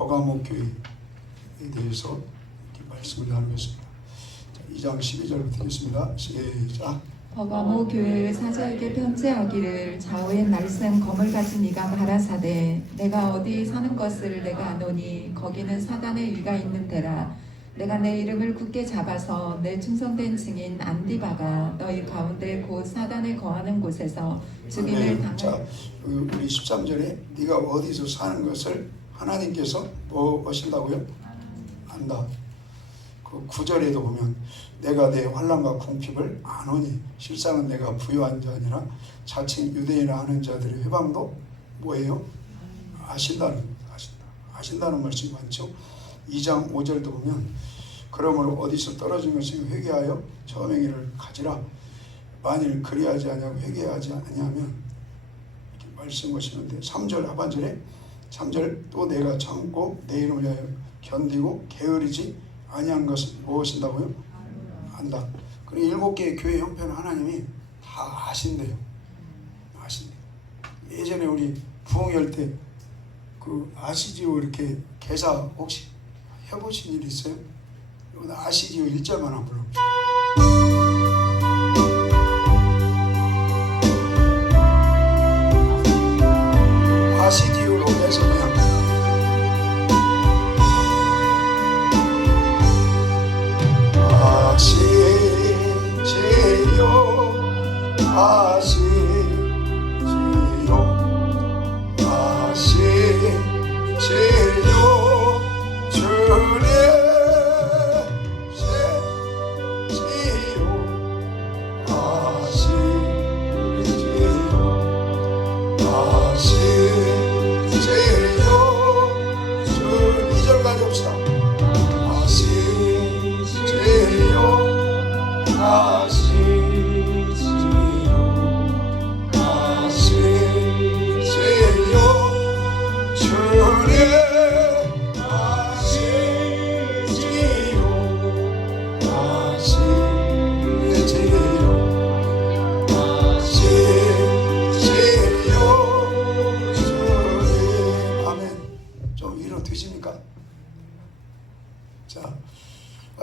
버가모 교회에 대해서 이렇게 말씀을 나누겠습니다. 2장 12절부터 읽겠습니다. 시작. 버가모 교회의 사자에게 편지하기를 좌우의 날쌘 검을 가진 이가 가라사대 내가 어디 사는 것을 내가 아노니 거기는 사단의 위가 있는 데라. 내가 내 이름을 굳게 잡아서 내 충성된 증인 안디바가 너희 가운데 곧 사단에 거하는 곳에서 죽임을 당할. 자, 우리 13절에 네가 어디서 사는 것을 하나님께서 뭐 하신다고요? 안다. 그 9절에도 보면 내가 내 환난과 궁핍을 아노니 실상은 내가 부유한 자 아니라 자칭 유대인이라 하는 자들의 회방도 뭐예요? 아신다는 아신다는 말씀이 많죠. 2장 5절도 보면 그러므로 어디서 떨어진 것을 회개하여 처음의 길을 가지라. 만일 그리하지 아니하고 회개하지 아니하면 이렇게 말씀하시는데 3절 하반절에 3절 또 내가 참고 내 이름을 위하여 견디고 게으르지 아니한 것을 무엇인다고요? 안다. 그리고 7개의 교회 형편을 하나님이 다 아신대요. 아신대요. 예전에 우리 부흥회 때 그 아시지요 이렇게 개사 혹시 해보신 일 있어요? 아시지요 1절만 한번 불러봅시다. 아시지요로 해서 그냥 아시지요 주님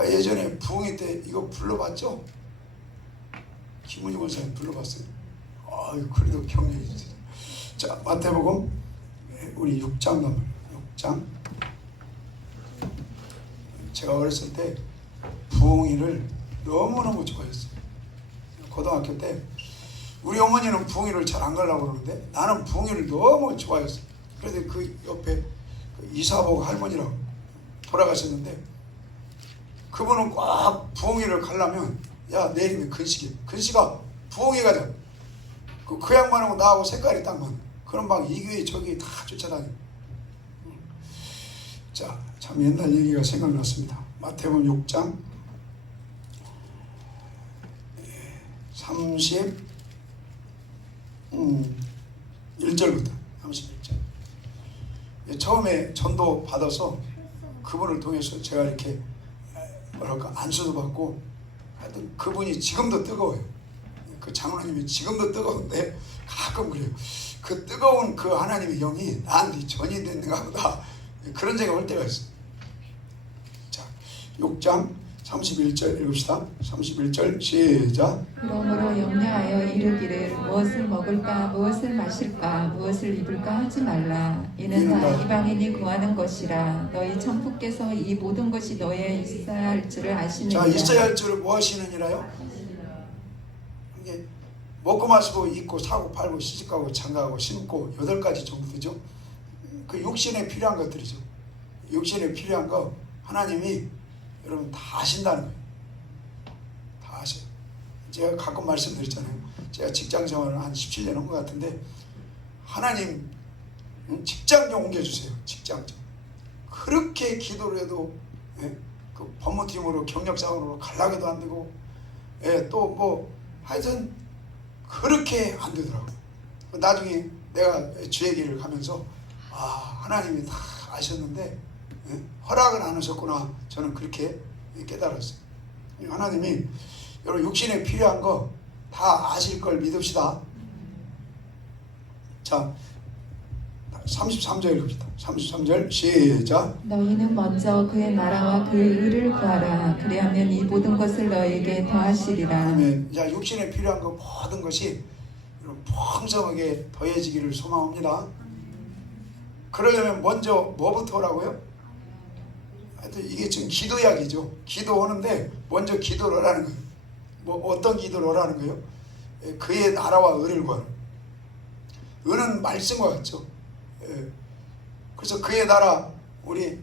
예전에 부흥회 때 이거 불러봤죠? 김은희 권사님 불러봤어요. 그래도 격려해 주세요. 자, 마태복음 우리 6장 가면 6장. 제가 어렸을 때 부흥회를 너무너무 좋아했어요. 고등학교 때 우리 어머니는 부흥회를 잘 안 가려고 그러는데 나는 부흥회를 너무 좋아했어요. 그래서 그 옆에 그 이사복 할머니라고 돌아가셨는데 그분은 꽉 부흥회를 가려면 야 내일이면 근시가 부흥회 가자. 그 양반하고 나하고 색깔이 딱 맞는 그런 방 이 교회 저기 다 쫓아다녀. 자, 참 옛날 얘기가 생각났습니다. 마태복음 6장 31절부터 31절. 처음에 전도 받아서 그분을 통해서 제가 이렇게 뭐랄까 안수도 받고 하여튼 그분이 지금도 뜨거워요. 그 장로님이 지금도 뜨거운데 가끔 그래요. 그 뜨거운 그 하나님의 영이 나한테 전이 됐는가 보다. 그런 생각 올 때가 있어요. 자, 6장 31절 읽읍시다. 31절 시작. 그러므로 염려하여 이르기를 무엇을 먹을까 무엇을 마실까 무엇을 입을까 하지 말라. 이는 다 이방인이 구하는 것이라. 너희 천부께서 이 모든 것이 너희에 있어야 할 줄을 아시느니라. 자, 있어야 할 줄을 뭐 하시느니라요? 이게 먹고 마시고 입고 사고 팔고 시집가고 장가가고 심고 8가지 정도 되죠. 그 육신에 필요한 것들이죠. 육신에 필요한 거 하나님이 여러분 다 아신다는 거예요. 다 아셔요. 제가 가끔 말씀드렸잖아요. 제가 직장 생활을 한 17년 한 것 같은데 하나님 직장좀 옮겨주세요. 직장좀. 그렇게 기도를 해도 그 법무팀으로 경력상으로 가려고도 안 되고 또 뭐 하여튼 그렇게 안 되더라고요. 나중에 내가 주얘기를 가면서 하나님이 다 아셨는데 허락은 안 하셨구나. 저는 그렇게 깨달았어요. 하나님이 여러분 육신에 필요한 거 다 아실 걸 믿읍시다. 자, 33절 갑시다. 33절 시작. 너희는 먼저 그의 나라와 그의 의를 구하라. 그리하면 이 모든 것을 너희에게 더하시리라. 아멘. 자, 육신에 필요한 그 모든 것이 풍성하게 더해지기를 소망합니다. 그러려면 먼저 뭐부터 하라고요? 하여튼 이게 지금 기도약이죠. 기도하는데 먼저 기도를 하라는 거예요. 뭐 어떤 기도를 하라는 거예요? 그의 나라와 의를 구하라. 의는 말씀과 같죠. 그래서 그의 나라, 우리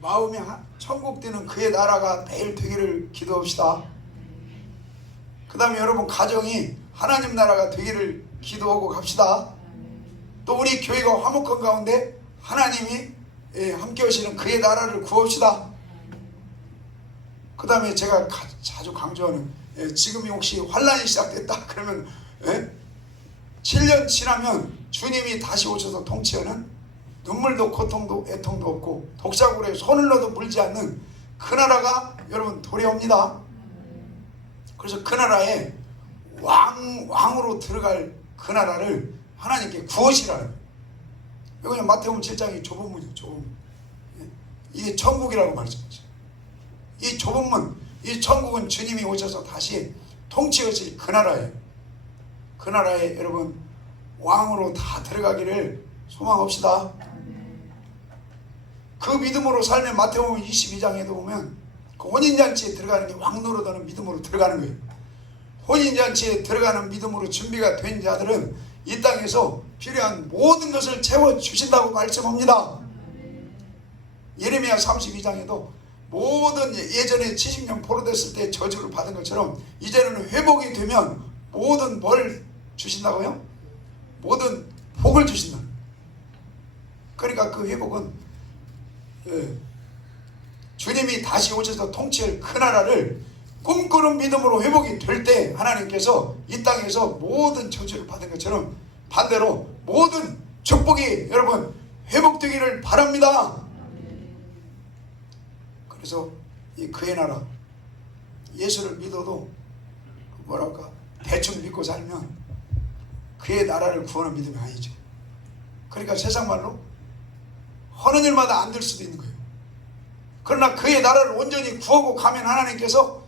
마음이 천국 되는 그의 나라가 매일 되기를 기도합시다. 그 다음에 여러분 가정이 하나님 나라가 되기를 기도하고 갑시다. 또 우리 교회가 화목한 가운데 하나님이 함께 하시는 그의 나라를 구합시다. 그 다음에 제가 자주 강조하는 지금이 혹시 환란이 시작됐다 그러면 7년 지나면 주님이 다시 오셔서 통치하는 눈물도 고통도 애통도 없고 독사굴에 손을 넣어도 물지 않는 그 나라가 여러분 도래옵니다. 그래서 그 나라에 왕으로 들어갈 그 나라를 하나님께 구하시라는 거예요. 이거는 마태복음 7장이 좁은 문이에요. 좁은 문. 이게 천국이라고 말씀하죠. 이 좁은 문, 이 천국은 주님이 오셔서 다시 통치하실 그 나라예요. 그 나라에 여러분 왕으로 다 들어가기를 소망합시다. 그 믿음으로 살면 마태복음 22장에도 보면 그 혼인잔치에 들어가는 게 왕 노릇하는 믿음으로 들어가는 거예요. 혼인잔치에 들어가는 믿음으로 준비가 된 자들은 이 땅에서 필요한 모든 것을 채워주신다고 말씀합니다. 예레미야 32장에도 모든 예전에 70년 포로됐을 때 저주를 받은 것처럼 이제는 회복이 되면 모든 뭘 주신다고요? 모든 복을 주신다. 그러니까 그 회복은 주님이 다시 오셔서 통치할 그 나라를 꿈꾸는 믿음으로 회복이 될 때 하나님께서 이 땅에서 모든 저주를 받은 것처럼 반대로 모든 축복이 여러분 회복되기를 바랍니다. 그래서 이 그의 나라 예수를 믿어도 뭐랄까 대충 믿고 살면 그의 나라를 구하는 믿음이 아니죠. 그러니까 세상 말로 하는 일마다 안 될 수도 있는 거예요. 그러나 그의 나라를 온전히 구하고 가면 하나님께서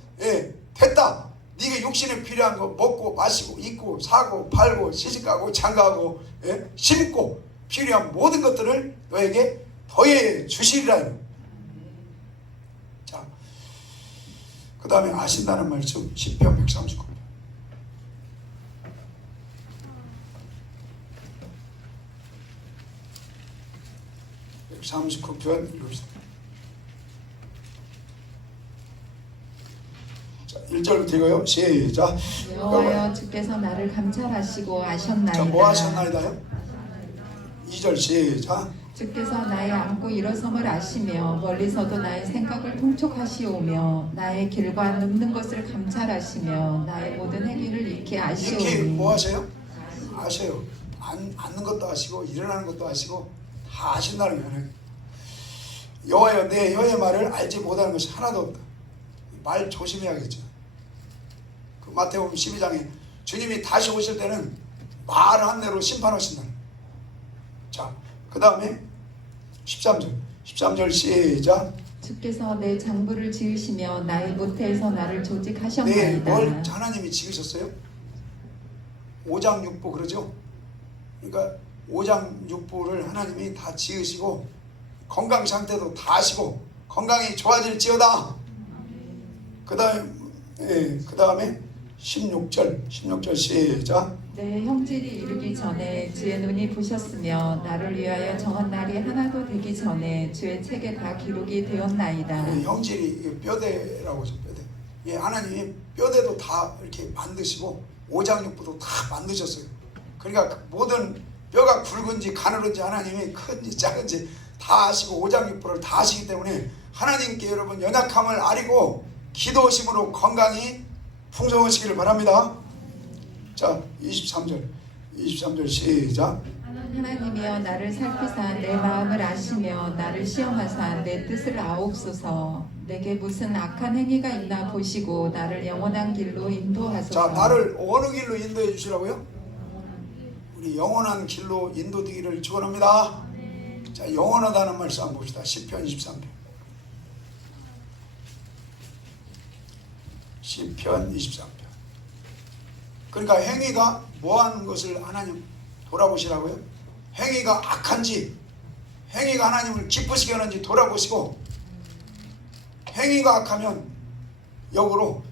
됐다. 네가 육신에 필요한 거 먹고 마시고 입고 사고 팔고 시집가고 장가하고 심고 필요한 모든 것들을 너에게 더해 주시리라. 자, 그 다음에 아신다는 말씀 시편 139편 139편 읽읍시다. 1절부터 읽어요. 시작. 여호와여 주께서 나를 감찰하시고 아셨나이다. 자, 뭐 하셨나이다요? 2절 시작. 주께서 나의 앉고 일어섬을 아시며 멀리서도 나의 생각을 통촉하시오며 나의 길과 눕는 것을 감찰하시며 나의 모든 행위를 익히 이렇게 아시오니. 뭐 하세요? 아셔요. 앉는 것도 아시고 일어나는 것도 아시고 다 아신다는 거예요. 여호와여 내 여호와의 말을 알지 못하는 것이 하나도 없다. 말 조심해야겠죠. 그 마태복음 12장에 주님이 다시 오실 때는 말한 대로 심판하신다. 자, 그 다음에 13절 시작. 주께서 내 장부를 지으시며 나의 모태에서 나를 조직하셨나이다. 네, 뭘 하나님이 지으셨어요? 오장육부 그러죠? 그러니까 오장육부를 하나님이 다 지으시고 건강 상태도 다 하시고 건강이 좋아질지어다. 그 다음에 16절 시작. 내 형질이 이르기 전에 주의 눈이 보셨으며 나를 위하여 정한 날이 하나도 되기 전에 주의 책에 다 기록이 되었나이다. 형질이 뼈대라고 하죠. 뼈대. 예, 하나님이 뼈대도 다 이렇게 만드시고 오장육부도 다 만드셨어요. 그러니까 모든 뼈가 굵은지 가늘은지 하나님이 큰지 작은지 다 아시고 오장육부를 다 아시기 때문에 하나님께 여러분 연약함을 아리고 기도심으로 건강히 풍성하시기를 바랍니다. 자, 23절 시작. 하나님이여 나를 살피사 내 마음을 아시며 나를 시험하사 내 뜻을 아옵소서. 내게 무슨 악한 행위가 있나 보시고 나를 영원한 길로 인도하소서. 자, 나를 어느 길로 인도해 주시라고요? 우리 영원한 길로 인도되기를 축원합니다. 자, 영원하다는 말씀 한번 봅시다. 시편 23편. 시편 23편. 그러니까 행위가 뭐하는 것을 하나님 돌아보시라고요? 행위가 악한지, 행위가 하나님을 기쁘시게 하는지 돌아보시고, 행위가 악하면 역으로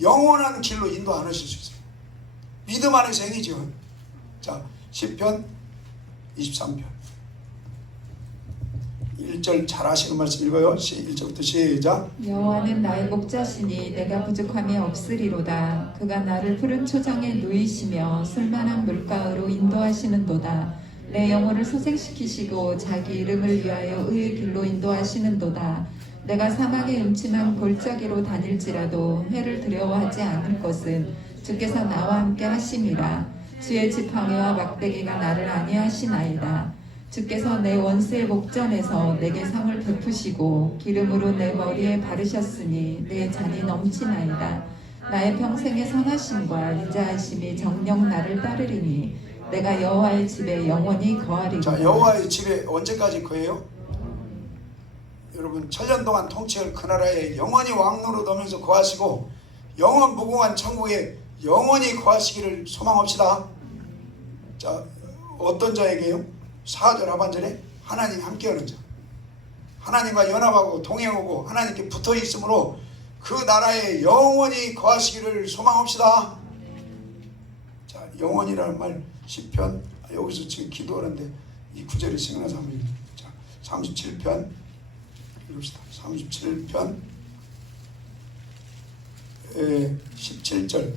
영원한 길로 인도 안 하실 수 있어요. 믿음 안에서 행위죠. 자, 시편 23편 1절 잘 하시는 말씀 읽어요. 1절부터 시작. 여호와는 나의 목자시니 내가 부족함이 없으리로다. 그가 나를 푸른 초장에 누이시며 술만한 물가로 인도하시는도다. 내 영혼을 소생시키시고 자기 이름을 위하여 의의 길로 인도하시는도다. 내가 사막의 음침한 골짜기로 다닐지라도 해를 두려워하지 않을 것은 주께서 나와 함께 하심이라. 주의 지팡이와 막대기가 나를 안위하시나이다. 주께서 내 원수의 목전에서 내게 상을 베푸시고 기름으로 내 머리에 바르셨으니 내 잔이 넘치나이다. 나의 평생의 선하심과 인자하심이 정녕 나를 따르리니 내가 여호와의 집에 영원히 거하리로다. 자, 여호와의 집에 언제까지 거해요? 여러분, 천년 동안 통치할 그 나라에 영원히 왕노로 넘면서 거하시고 영원 무궁한 천국에 영원히 거하시기를 소망합시다. 자, 어떤 자에게요? 4절 하반절에 하나님 함께하는 자, 하나님과 연합하고 동행하고 하나님께 붙어 있으므로 그 나라에 영원히 거하시기를 소망합시다. 자, 영원이라는 말 시편, 여기서 지금 기도하는데 이 구절이 생각나서 한번 읽습니다. 자, 37편 읽읍시다. 37편 17절.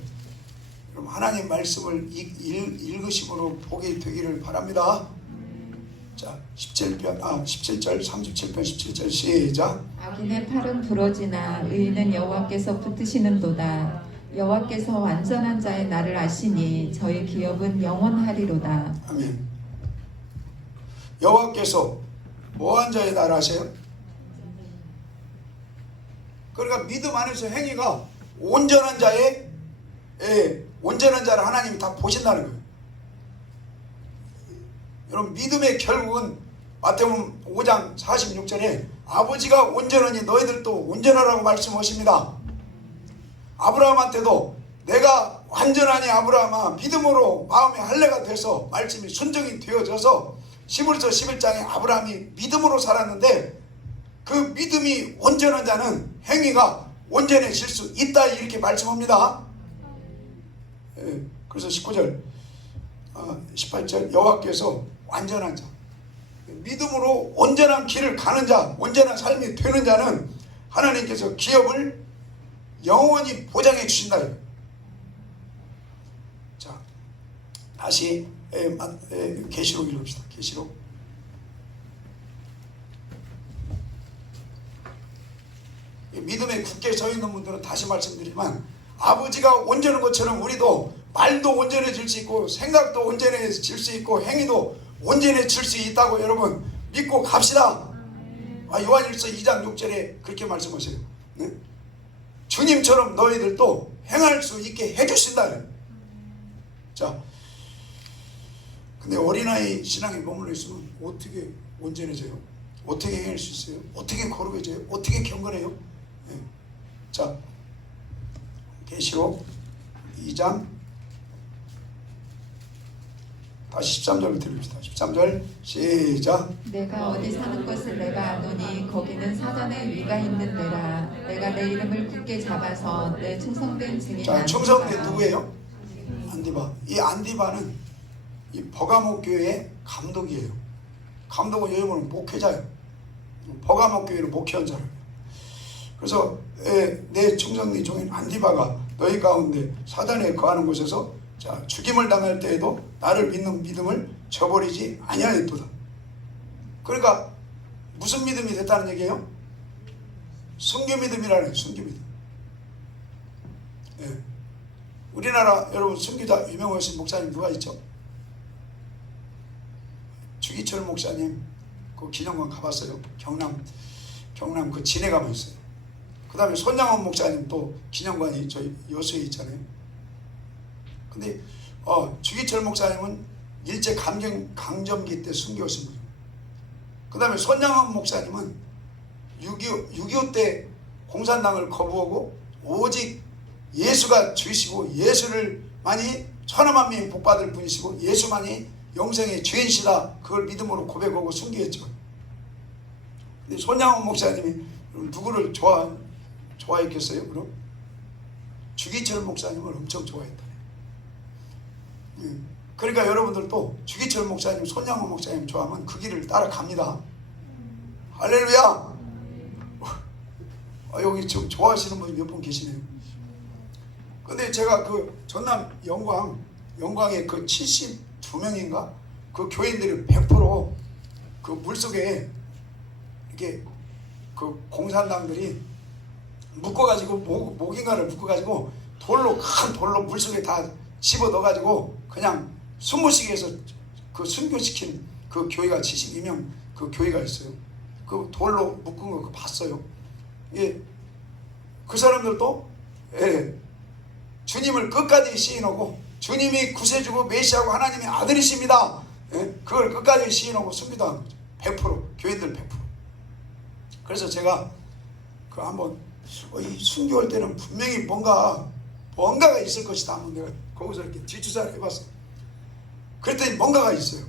그럼 하나님 말씀을 읽으심으로 복이 되기를 바랍니다. 자, 17절 37편 17절 시작. 악인의 팔은 부러지나 의인은 여호와께서 붙으시는도다. 여호와께서 완전한 자의 나를 아시니 저의 기업은 영원하리로다. 아멘. 여호와께서 뭐한 자의 나를 아세요? 그러니까 믿음 안에서 행위가 온전한 자의 온전한 자를 하나님이 다 보신다는 거예요. 여러분, 믿음의 결국은 마태복음 5장 46절에 아버지가 온전하니 너희들도 온전하라고 말씀하십니다. 아브라함한테도 내가 완전하니 아브라함아 믿음으로 마음의 할례가 돼서 말씀이 순종이 되어져서 히브리서 11장에 아브라함이 믿음으로 살았는데 그 믿음이 온전한 자는 행위가 온전해질 수 있다 이렇게 말씀합니다. 그래서 19절 18절 여호와께서 완전한 자, 믿음으로 온전한 길을 가는 자, 온전한 삶이 되는 자는 하나님께서 기업을 영원히 보장해 주신다. 자, 다시 계시록 읽읍시다. 계시록 믿음에 굳게 서 있는 분들은 다시 말씀드리지만 아버지가 온전한 것처럼 우리도 말도 온전해질 수 있고 생각도 온전해질 수 있고 행위도 온전해질 수 있다고 여러분 믿고 갑시다. 요한일서 2장 6절에 그렇게 말씀하세요. 네? 주님처럼 너희들도 행할 수 있게 해주신다. 자, 근데 어린아이 신앙에 머물러 있으면 어떻게 온전해져요? 어떻게 행할 수 있어요? 어떻게 거룩해져요? 어떻게 경건해요? 네. 자, 계시록 2장 다시 13절을 들읍시다. 13절 시작. 내가 어디 사는 것을 내가 아노니 거기는 사단의 위가 있는 데라. 내가 내 이름을 굳게 잡아서 내 충성된 증인 자, 충성된 누구예요? 안디바. 이 안디바는 이 버가모 교회의 감독이에요. 감독은 여러분 목회자예요. 버가모 교회를 목회한 사람이에요. 그래서 내 충성된 종인 안디바가 너희 가운데 사단에 거하는 곳에서 자, 죽임을 당할 때에도 나를 믿는 믿음을 저버리지 아니하였도다. 그러니까 무슨 믿음이 됐다는 얘기예요? 순교 믿음이라는 순교 믿음. 예. 우리나라 여러분 순교자 유명하신 목사님 누가 있죠? 주기철 목사님 그 기념관 가봤어요. 경남 그 진해 가면 있어요. 그 다음에 손양원 목사님 또 기념관이 저희 여수에 있잖아요. 근데 주기철 목사님은 일제 강점기 때 순교하신 분. 그 다음에 손양원 목사님은 6.25 때 공산당을 거부하고 오직 예수가 주이시고 예수를 많이 천하만민이 복받을 분이시고 예수만이 영생의 주인시다, 그걸 믿음으로 고백하고 순교했죠. 근데 손양원 목사님이 누구를 좋아했겠어요? 그럼 주기철 목사님을 엄청 좋아했다네. 그러니까 여러분들도 주기철 목사님, 손양원 목사님 좋아하면 그 길을 따라갑니다. 할렐루야. 여기 지금 좋아하시는 분이 몇 분 계시네요. 근데 제가 그 전남 영광에 그 72명인가 그 교인들이 100% 그 물속에 이렇게 그 공산당들이 묶어가지고 목인가를 묶어가지고 큰 돌로 물속에 다 집어 넣어가지고 그냥 숨모시게 해서 그 순교시킨 그 교회가 72명 그 교회가 있어요. 그 돌로 묶은 거 그거 봤어요. 예, 그 사람들도 주님을 끝까지 시인하고 주님이 구세주고 메시아고 하나님의 아들이십니다. 그걸 끝까지 시인하고 순교하는 거죠. 100% 교인들 100%. 그래서 제가 그 한번 이 순교할 때는 분명히 뭔가가 있을 것이다. 한번 내가 거기서 이렇게 뒷조사를 해봤어요. 그랬더니 뭔가가 있어요.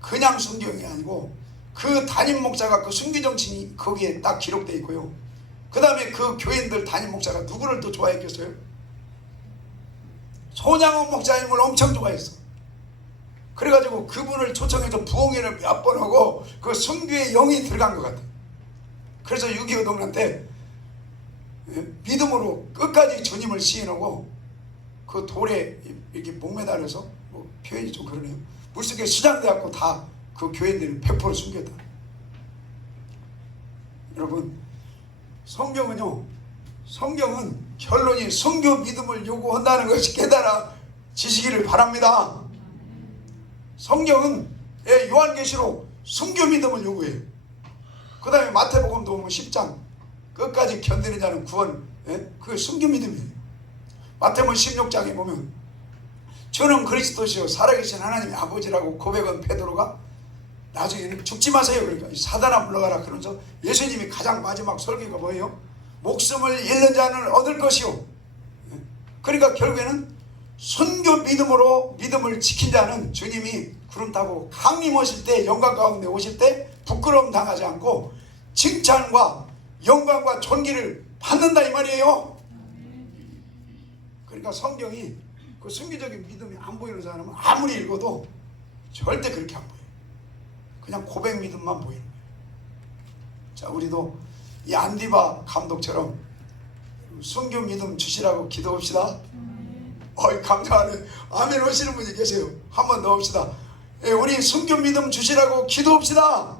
그냥 순교이 아니고 그 담임 목사가 그 순교 정신이 거기에 딱 기록되어 있고요. 그 다음에 그 교인들 담임 목사가 누구를 또 좋아했겠어요? 손양원 목사님을 엄청 좋아했어. 그래가지고 그분을 초청해서 부흥회를 몇 번 하고 그 순교의 영이 들어간 것 같아. 그래서 6.25 동란 때 믿음으로 끝까지 주님을 시인하고 그 돌에 이렇게 목매달아서 뭐 표현이 좀 그러네요. 물속에 수장돼갖고 다 그 교인들이 100% 숨겼다. 여러분, 성경은 결론이 순교 믿음을 요구한다는 것이 깨달아지시기를 바랍니다. 성경은 요한계시록 순교 믿음을 요구해요. 그 다음에 마태복음도 보면 10장 끝까지 견디는 자는 구원, 그게 순교 믿음이에요. 마태복음 16장에 보면 저는 그리스도시요 살아계신 하나님의 아버지라고 고백한 베드로가 나중에는 죽지 마세요. 그러니까 사단아 물러가라 그러면서 예수님이 가장 마지막 설교가 뭐예요? 목숨을 잃는 자는 얻을 것이요. 그러니까 결국에는 순교 믿음으로 믿음을 지킨 자는 주님이 구름 타고 강림 오실 때, 영광 가운데 오실 때 부끄러움 당하지 않고 칭찬과 영광과 존귀를 받는다 이 말이에요. 그러니까 성경이 그 순교적인 믿음이 안 보이는 사람은 아무리 읽어도 절대 그렇게 안 보여요. 그냥 고백 믿음만 보이는 거예요. 자, 우리도 이 안디바 감독처럼 순교 믿음 주시라고 기도합시다. 감사하네. 아멘 하시는 분이 계세요. 한 번 더 합시다. 우리 순교 믿음 주시라고 기도합시다.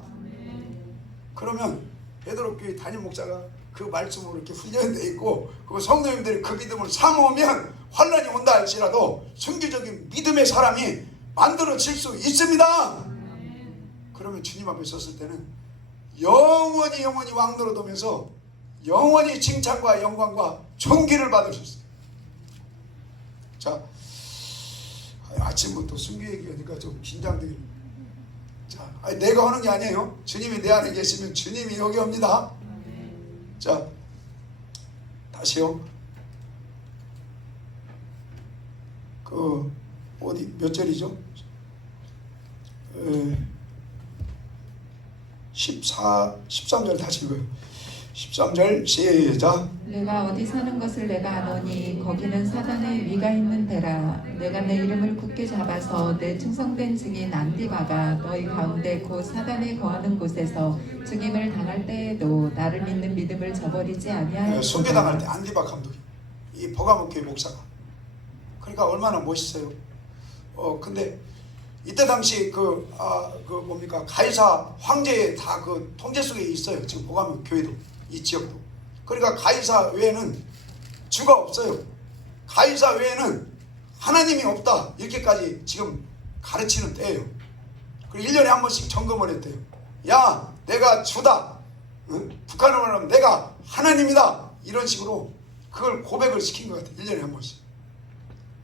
그러면 베드로교회 담임 목사가 그 말씀으로 이렇게 훈련되어 있고 그 성도님들이 그 믿음을 사모하면 환란이 온다 할지라도 순교적인 믿음의 사람이 만들어질 수 있습니다. 그러면 주님 앞에 섰을 때는 영원히 왕노릇하면서 영원히 칭찬과 영광과 존귀를 받을 수 있어요. 자, 아침부터 순교 얘기하니까 좀 긴장되긴. 자, 내가 하는 게 아니에요. 주님이 내 안에 계시면 주님이 여기 옵니다. 자, 다시요. 그 어디 몇 절이죠? 13절 다시 읽어요. 13절 시작. 내가 어디 사는 것을 내가 아노니 거기는 사단의 위가 있는 데라. 내가 내 이름을 굳게 잡아서 내 충성된 증인 안디바가 너희 가운데 곧 사단이 거하는 곳에서 죽임을 당할 때에도 나를 믿는 믿음을 저버리지 아니하였다. 순교당할 때 안디바 감독이 이 버가모교회 목사가 그러니까 얼마나 멋있어요. 근데 이때 당시 뭡니까 가이사 황제의 다 그 통제 속에 있어요. 지금 버가모 교회도 이 지역도. 그러니까 가이사 외에는 주가 없어요. 가이사 외에는 하나님이 없다. 이렇게까지 지금 가르치는 때예요. 그리고 1년에 한 번씩 점검을 했대요. 야, 내가 주다. 북한으로 말하면 내가 하나님이다. 이런 식으로 그걸 고백을 시킨 것 같아요. 1년에 한 번씩.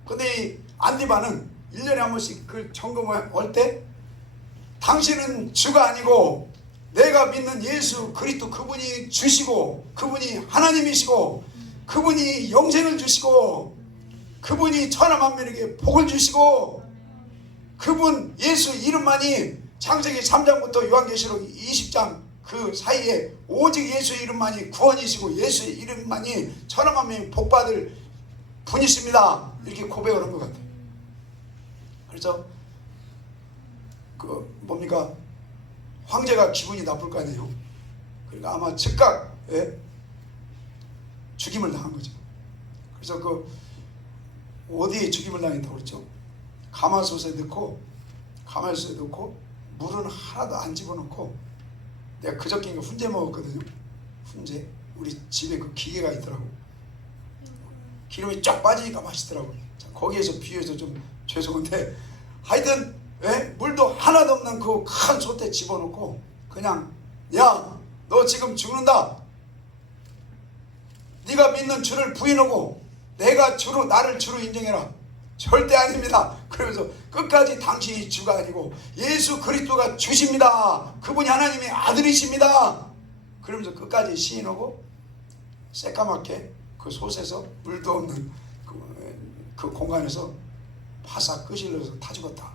근데 이 안디바는 1년에 한 번씩 그 점검을 할 때 당신은 주가 아니고 내가 믿는 예수 그리스도 그분이 주시고 그분이 하나님이시고 그분이 영생을 주시고 그분이 천하 만민에게 복을 주시고 그분 예수 이름만이 창세기 3장부터 요한계시록 20장 그 사이에 오직 예수 이름만이 구원이시고 예수 이름만이 천하 만민이 복받을 분이십니다. 이렇게 고백을 한 것 같아요. 그래서 그 뭡니까 황제가 기분이 나쁠 거 아니에요. 그러니까 아마 즉각 죽임을 당한 거죠. 그래서 그 어디에 죽임을 당했다고 그랬죠? 가마솥에 넣고 물은 하나도 안 집어넣고 내가 그저께 훈제 먹었거든요. 훈제 우리 집에 그 기계가 있더라고. 기름이 쫙 빠지니까 맛있더라고. 거기에서 비유해서 좀 죄송한데 하여튼 물도 하나도 없는 그 큰 솥에 집어넣고 그냥 야 너 지금 죽는다. 네가 믿는 주를 부인하고 내가 주로 나를 주로 인정해라. 절대 아닙니다. 그러면서 끝까지 당신이 주가 아니고 예수 그리스도가 주십니다. 그분이 하나님의 아들이십니다. 그러면서 끝까지 시인하고 새까맣게 그 솥에서 물도 없는 그 공간에서 바싹 끄실러서 다 죽었다.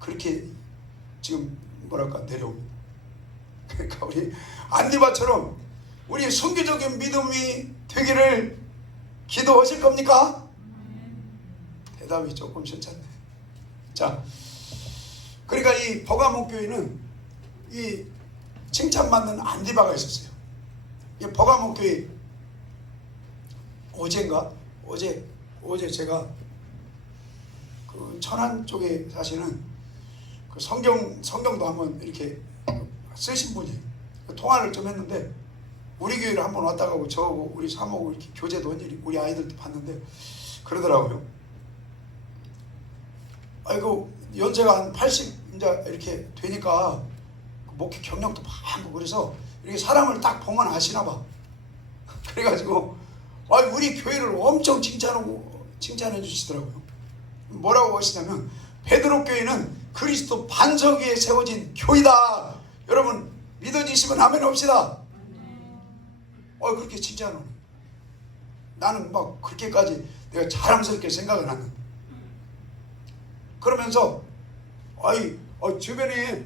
그렇게 지금 뭐랄까 내려옵니다. 그러니까 우리 안디바처럼 우리 선교적인 믿음이 되기를 기도하실 겁니까? 대답이 조금 괜찮네. 자, 그러니까 이 버가모 교회는 이 칭찬받는 안디바가 있었어요. 이 버가모 교회 어제 제가 그 천안 쪽에 사시는 그 성경도 한번 이렇게 쓰신 분이 통화를 좀 했는데 우리 교회를 한번 왔다 가고 저하고 우리 사모하고 이렇게 교제도 한 일이 우리 아이들도 봤는데 그러더라고요. 아이고 연세가 한 80 이제 이렇게 되니까 목회 경력도 많고 그래서 이렇게 사람을 딱 보면 아시나 봐. 그래가지고 우리 교회를 엄청 칭찬해 주시더라고요. 뭐라고 하시냐면 베드로 교회는 그리스도 반석 위에 세워진 교회다. 여러분 믿어지시면 아멘 합시다. 그렇게 칭찬을. 나는 막 그렇게까지 내가 자랑스럽게 생각을 하는. 그러면서 주변에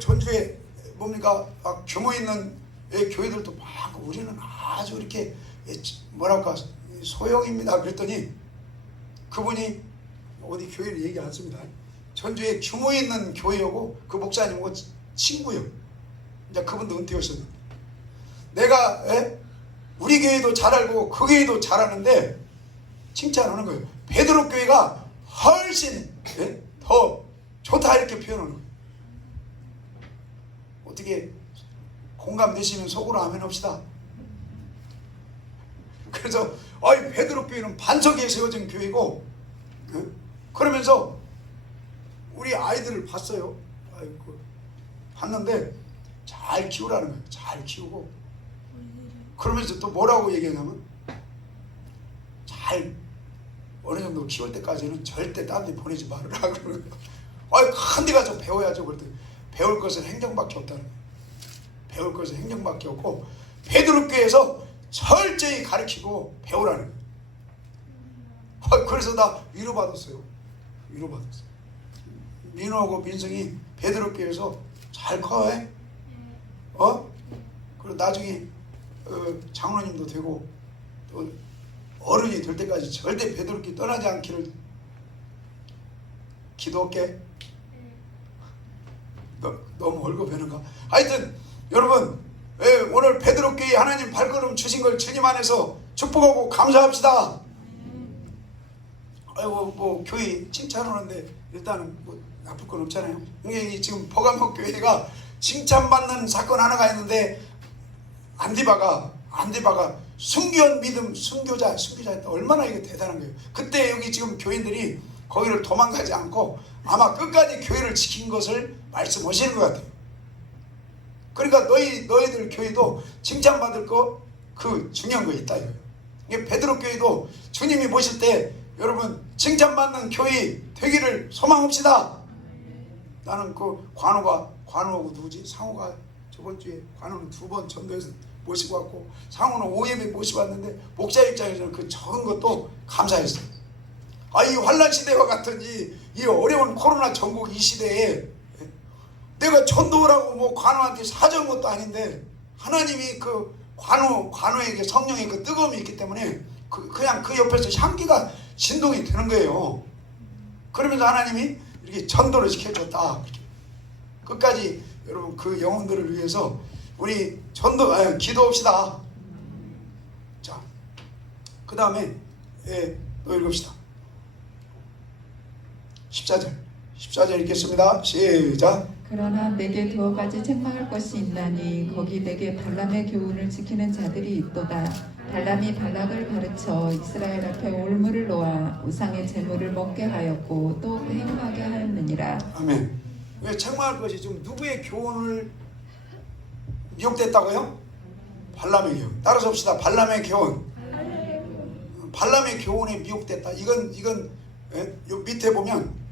전주에 뭡니까 규모 있는 교회들도 많고 우리는 아주 이렇게 뭐랄까 소형입니다. 그랬더니 그분이 어디 교회를 얘기 안 씁니다. 전주에 규모 있는 교회하고 그 목사님하고 친구요. 이제 그분도 은퇴하셨는데 내가 우리 교회도 잘 알고 그 교회도 잘 아는데 칭찬하는 거예요. 베드로 교회가 훨씬 더 좋다 이렇게 표현하는 거예요. 어떻게 공감되시면 속으로 아멘 합시다. 그래서 베드로 교회는 반석 위에 세워진 교회고 그러면서 우리 아이들을 봤어요. 봤는데 잘 키우라는 거예요. 잘 키우고 그러면서 또 뭐라고 얘기하냐면 잘 어느 정도 키울 때까지는 절대 딴 데 보내지 말으라 그러는 거예요. 큰 데 가서 배워야죠. 그랬더니 배울 것은 행정밖에 없다는 거예요. 배울 것은 행정밖에 없고 베드로 교회에서 철저히 가르치고 배우라는 거예요. 그래서 나 위로받았어요. 민호하고 민성이 베드로 교회에서 잘 커. 그리고 나중에 장로님도 되고 또 어른이 될 때까지 절대 베드로 교회 떠나지 않기를 기도할게. 너무 월급하는가? 하여튼 여러분 오늘 베드로 교회 하나님 발걸음 주신 걸 주님 안에서 축복하고 감사합시다. 뭐 교회 칭찬하는데 일단은 뭐 나쁠 건 없잖아요. 이게 지금 버가모 교회가 칭찬받는 사건 하나가 있는데 안디바가 순교한 믿음 순교자 얼마나 이게 대단한 거예요. 그때 여기 지금 교인들이 거기를 도망가지 않고 아마 끝까지 교회를 지킨 것을 말씀하시는 것 같아요. 그러니까 너희들 교회도 칭찬받을 거 그 중요한 거 있다 이거예요. 이게 베드로 교회도 주님이 보실 때 여러분 칭찬받는 교회 되기를 소망합시다. 나는 그 관우하고 누구지? 상우가 저번 주에 관우는 2번 전도해서 모시고 왔고 상우는 5예배 모시고 왔는데 목사 입장에서는 그 적은 것도 감사했어요. 이 환난 시대와 같은 이 어려운 코로나 전국 이 시대에 내가 전도라고 뭐 관우한테 사정한 것도 아닌데 하나님이 그 관우에게 성령의 그 뜨거움이 있기 때문에 그냥 그 옆에서 향기가 진동이 되는 거예요. 그러면서 하나님이 이렇게 전도를 시켜줬다. 끝까지 여러분 그 영혼들을 위해서 우리 기도합시다. 자, 그 다음에 또 읽읍시다. 14절 읽겠습니다. 시작. 그러나 내게 2가지 책망할 것이 있나니 거기 내게 발람의 교훈을 지키는 자들이 있도다. 발람이 발락을 가르쳐 이스라엘 앞에 올무를 놓아 우상의 제물을 먹게 하였고 또 행하게 하였느니라. 아멘. 왜 책망할 것이 지금 누구의 교훈을 미혹됐다고요? 발람의 교훈. 따라서 봅시다. 발람의 교훈. 발람의 교훈에 미혹됐다. 이건 요 밑에 보면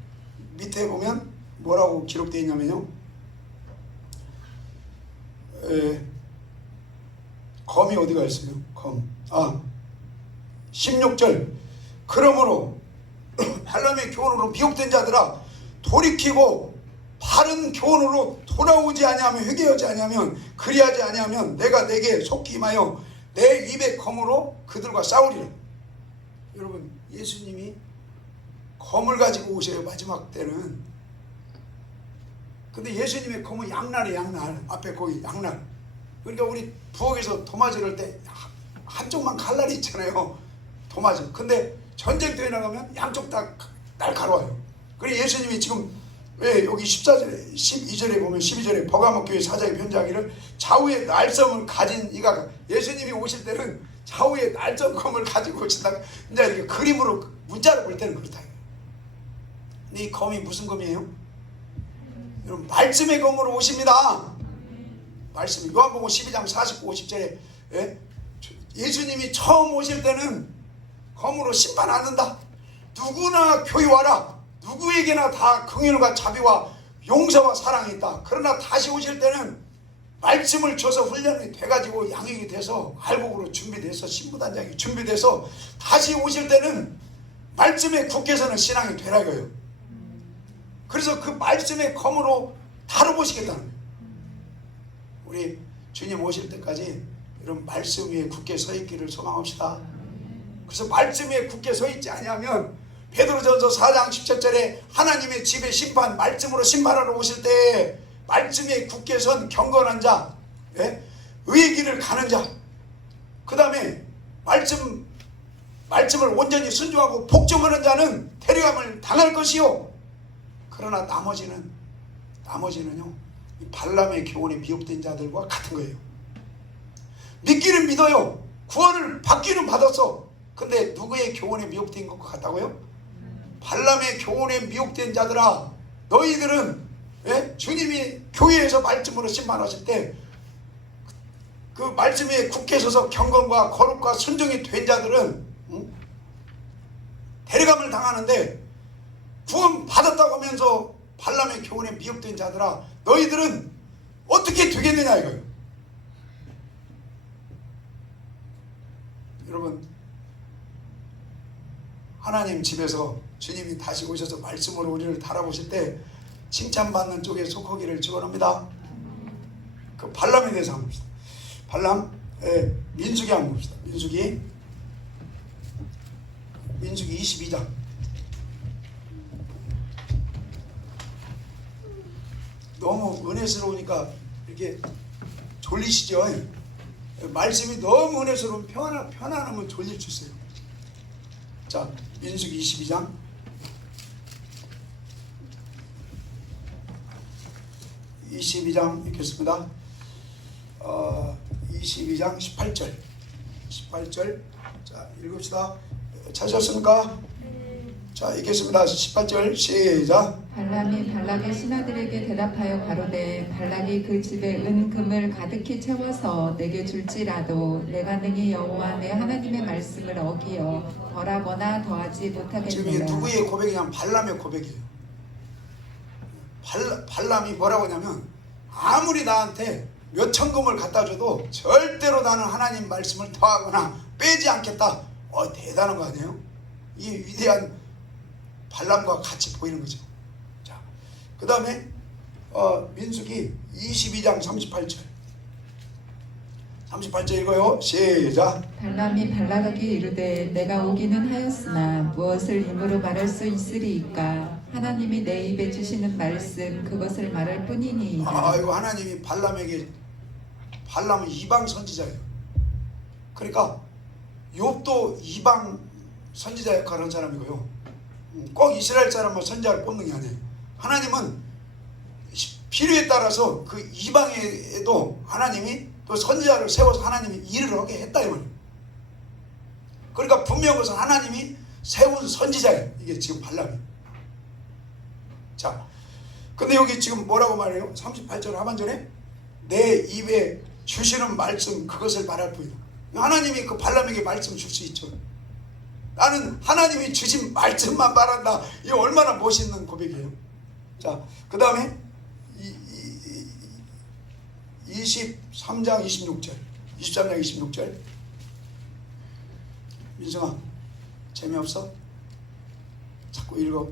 뭐라고 기록되어 있냐면요. 검이 어디가 있어요? 검. 16절. 그러므로 발람의 교훈으로 미혹된 자들아 돌이키고 바른 교훈으로 돌아오지 아니하면 회개하지 아니하면 그리하지 아니하면 내가 내게 속히 임하여 내 입의 검으로 그들과 싸우리라. 여러분 예수님이 검을 가지고 오셔요. 마지막 때는. 근데 예수님의 검은 양날이에요. 양날. 앞에 거기 양날. 그러니까 우리 부엌에서 도마질 할 때 한쪽만 칼날이 있잖아요. 도마질. 근데 전쟁터에 나가면 양쪽 다 날카로워요. 그래서 예수님이 지금 왜 여기 12절에 보면 12절에 버가모 교회 사장이 편지하기를 좌우의 날섬을 가진 이가 예수님이 오실 때는 좌우의 날섬검을 가지고 오신다고 이제 이렇게 그림으로 문자로 볼 때는 그렇다. 근데 이 검이 무슨 검이에요? 여러분 말씀의 검으로 오십니다. 말씀 요한복음 12장 49, 50절에 예수님이 처음 오실 때는 검으로 심판 안 한다. 누구나 교회 와라. 누구에게나 다 긍휼과 자비와 용서와 사랑이 있다. 그러나 다시 오실 때는 말씀을 줘서 훈련이 돼가지고 양육이 돼서 알곡으로 준비돼서 신부단장이 준비돼서 다시 오실 때는 말씀에 굳게서는 신앙이 되라 이거예요. 그래서 그 말씀의 검으로 다뤄보시겠다는 거예요. 우리 주님 오실 때까지 이런 말씀 위에 굳게 서 있기를 소망합시다. 그래서 말씀 위에 굳게 서 있지 아니하면 베드로전서 4장 17절에 하나님의 집에 심판 말씀으로 심판하러 오실 때 말씀 위에 굳게 선 경건한 자, 의의 길을 가는 자, 그 다음에 말씀을 온전히 순종하고 복종하는 자는 데려감을 당할 것이요. 그러나 나머지는요 이 발람의 교훈에 미혹된 자들과 같은 거예요. 믿기는 믿어요. 구원을 받기는 받았어. 근데 누구의 교훈에 미혹된 것과 같다고요? 발람의 교훈에 미혹된 자들아, 너희들은 주님이 교회에서 말씀으로 심판하실 때 그 말씀에 굳게 서서 경건과 거룩과 순종이 된 자들은 데려감을 당하는데 구원 받았다고 하면서 발람의 교훈에 미혹된 자들아 너희들은 어떻게 되겠느냐 이거예요. 여러분 하나님 집에서 주님이 다시 오셔서 말씀으로 우리를 달아보실 때 칭찬받는 쪽에 속하기를 축원합니다. 그 발람에 대해서 한번 봅시다. 발람 민수기 한번 봅시다. 민수기 22장. 너무 은혜스러우니까 이렇게 졸리시죠? 말씀이 너무 은혜스러우면 편안하면 졸릴 수 있어요. 자, 민수기 22장. 읽겠습니다. 22장 18절. 자, 읽읍시다. 찾으셨습니까? 자, 읽겠습니다. 18절 시작. 발람이 발락의 신하들에게 대답하여 가로되 발락이 그 집에 은 금을 가득히 채워서 내게 줄지라도 내가 능히 여호와 내 하나님의 말씀을 어기어 덜하거나 더하지 지금 이 못하겠느냐. 누구의 고백이냐면 발람의 고백이에요. 발람이 뭐라고 하냐면 아무리 나한테 몇 천금을 갖다 줘도 절대로 나는 하나님 말씀을 더하거나 빼지 않겠다. 대단한 거 아니에요? 이 위대한 발람과 같이 보이는 거죠. 자, 그 다음에 민수기 22장 38절 38절 읽어요. 시작. 발람이 발락에게 이르되 내가 오기는 하였으나 무엇을 힘으로 말할 수 있으리이까. 하나님이 내 입에 주시는 말씀 그것을 말할 뿐이니이다. 이거 하나님이 발람은 이방 선지자예요. 그러니까 욥도 이방 선지자 역할을 한 사람이고요. 꼭 이스라엘 사람만 선지자를 뽑는 게 아니에요. 하나님은 필요에 따라서 그 이방에도 하나님이 또 선지자를 세워서 하나님이 일을 하게 했다 이 말이에요. 그러니까 분명한 것은 하나님이 세운 선지자예요. 이게 지금 발람이. 자, 근데 여기 지금 뭐라고 말해요? 38절 하반절에 내 입에 주시는 말씀 그것을 말할 뿐이다. 하나님이 그 발람에게 말씀 줄 수 있죠. 나는 하나님이 주신 말씀만 말한다. 이게 얼마나 멋있는 고백이에요. 자, 그 다음에 23장 26절 23장 26절 민성아 재미없어? 자꾸 읽어.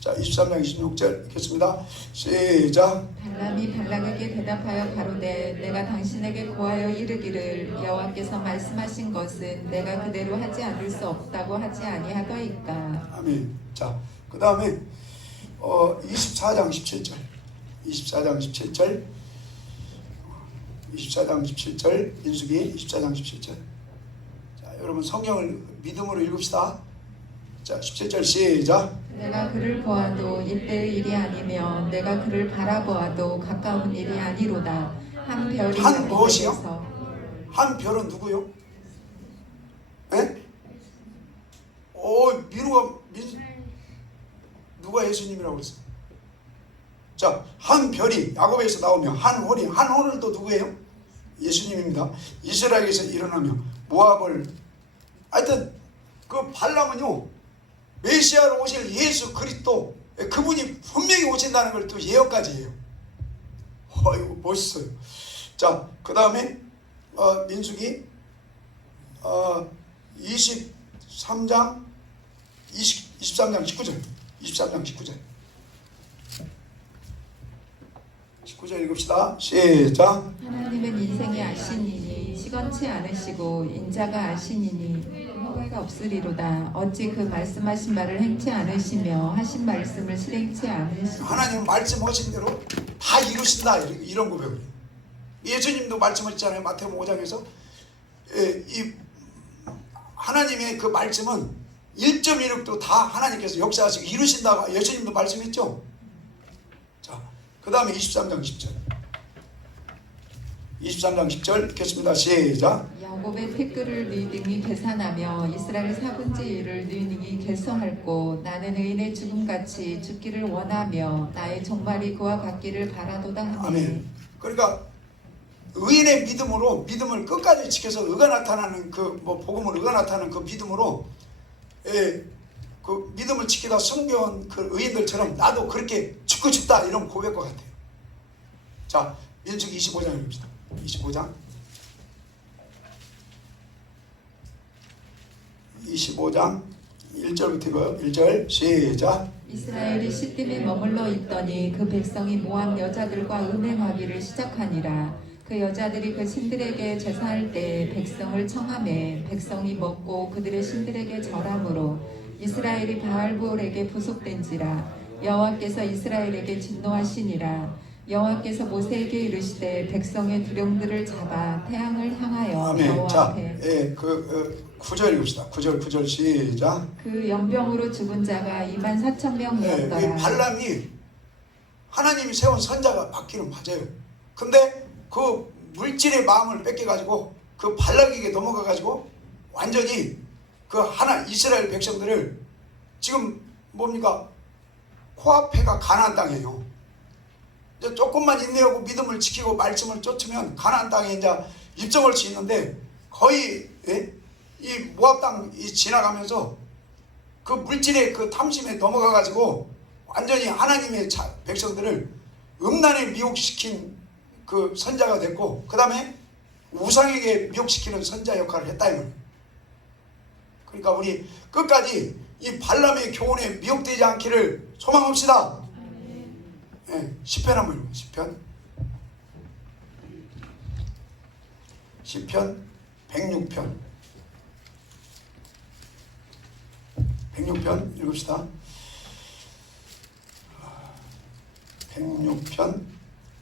자, 23장 26절 읽겠습니다. 시작. 발람이 발락에게 대답하여 가로되 내가 당신에게 고하여 이르기를 여호와께서 말씀하신 것은 내가 그대로 하지 않을 수 없다고 하지 아니하더이까. 아멘. 자, 그 다음에 24장 17절 24장 17절 24장 17절 민수기 24장 17절. 자, 여러분 성경을 믿음으로 읽읍시다. 자, 17절 시작. 내가 그를 보아도 이때의 일이 아니며 내가 그를 바라보아도 가까운 일이 아니로다. 한 별이 한 무엇이요? 야곱에게서 한 별은 누구요? 예? 누가 예수님이라고 그랬어? 자, 한 별이 야곱에서 나오며 한 혼은 또 누구예요? 예수님입니다. 이스라엘에서 일어나며 모압을 하여튼 그 발람은요 메시아로 오실 예수 그리스도 그분이 분명히 오신다는 걸 또 예언까지 해요. 이거 멋있어요. 자, 그 다음에 민수기 23장 19절 19절 읽읍시다. 시작. 하나님은 인생이 아시니니 시건치 않으시고 인자가 아시니니 허가가 없으리로다. 어찌 그 말씀하신 바를 행치 않으시며 하신 말씀을 실행치 않으시며. 하나님은 말씀하신 대로 다 이루신다 이런 고백을 해요. 예수님도 말씀하셨잖아요. 마태복음 5장에서 이 하나님의 그 말씀은 1.16도 다 하나님께서 역사하시고 이루신다고 예수님도 말씀했죠. 자, 그 다음에 23장 10절 23장 10절 읽겠습니다. 시작. 야곱의 태끌을 너희 등이 계산하며 이스라엘 사분지 1을 너희 등이 결성할고 나는 의인의 죽음같이 죽기를 원하며 나의 종말이 그와 같기를 바라도다 하네. 아멘. 그러니까 의인의 믿음으로 믿음을 끝까지 지켜서 의가 나타나는 그 복음을 의가 나타나는 그 믿음으로 그 믿음을 지키다 승배한 그 의인들처럼 나도 그렇게 죽고 싶다 이런 고백과 같아요. 자, 민수기 25장 읽읍시다. 25장 1절부터 읽어요. 1절 시작. 이스라엘이 시딤에 머물러 있더니 그 백성이 모압 여자들과 음행하기를 시작하니라. 그 여자들이 그 신들에게 제사할 때 백성을 청하매 백성이 먹고 그들의 신들에게 절함으로 이스라엘이 바알볼에게 부속된지라. 여호와께서 이스라엘에게 진노하시니라. 여호와께서 모세에게 이르시되 백성의 두령들을 잡아 태양을 향하여 아멘. 여호와 자, 앞에 9절 읽읍시다. 9절 시작. 그 연병으로 죽은 자가 24,000명이었더라. 이 발람이 하나님이 세운 선자가 맞기는 맞아요. 근데 그 물질의 마음을 뺏겨가지고 그 발락에게 넘어가가지고 완전히 그 이스라엘 백성들을 지금 뭡니까? 코앞에가 가나안 땅이에요. 이제 조금만 인내하고 믿음을 지키고 말씀을 쫓으면 가나안 땅에 이제 입성할 수 있는데 거의 이 모압 땅 지나가면서 그 물질의 그 탐심에 넘어가 가지고 완전히 하나님의 백성들을 음란에 미혹시킨 그 선자가 됐고, 그 다음에 우상에게 미혹시키는 선자 역할을 했다 이 말이에요. 그러니까 우리 끝까지 이 발람의 교훈에 미혹되지 않기를 소망합시다. 시편 한번 읽어요. 시편 106편 106편 읽읍시다. 106편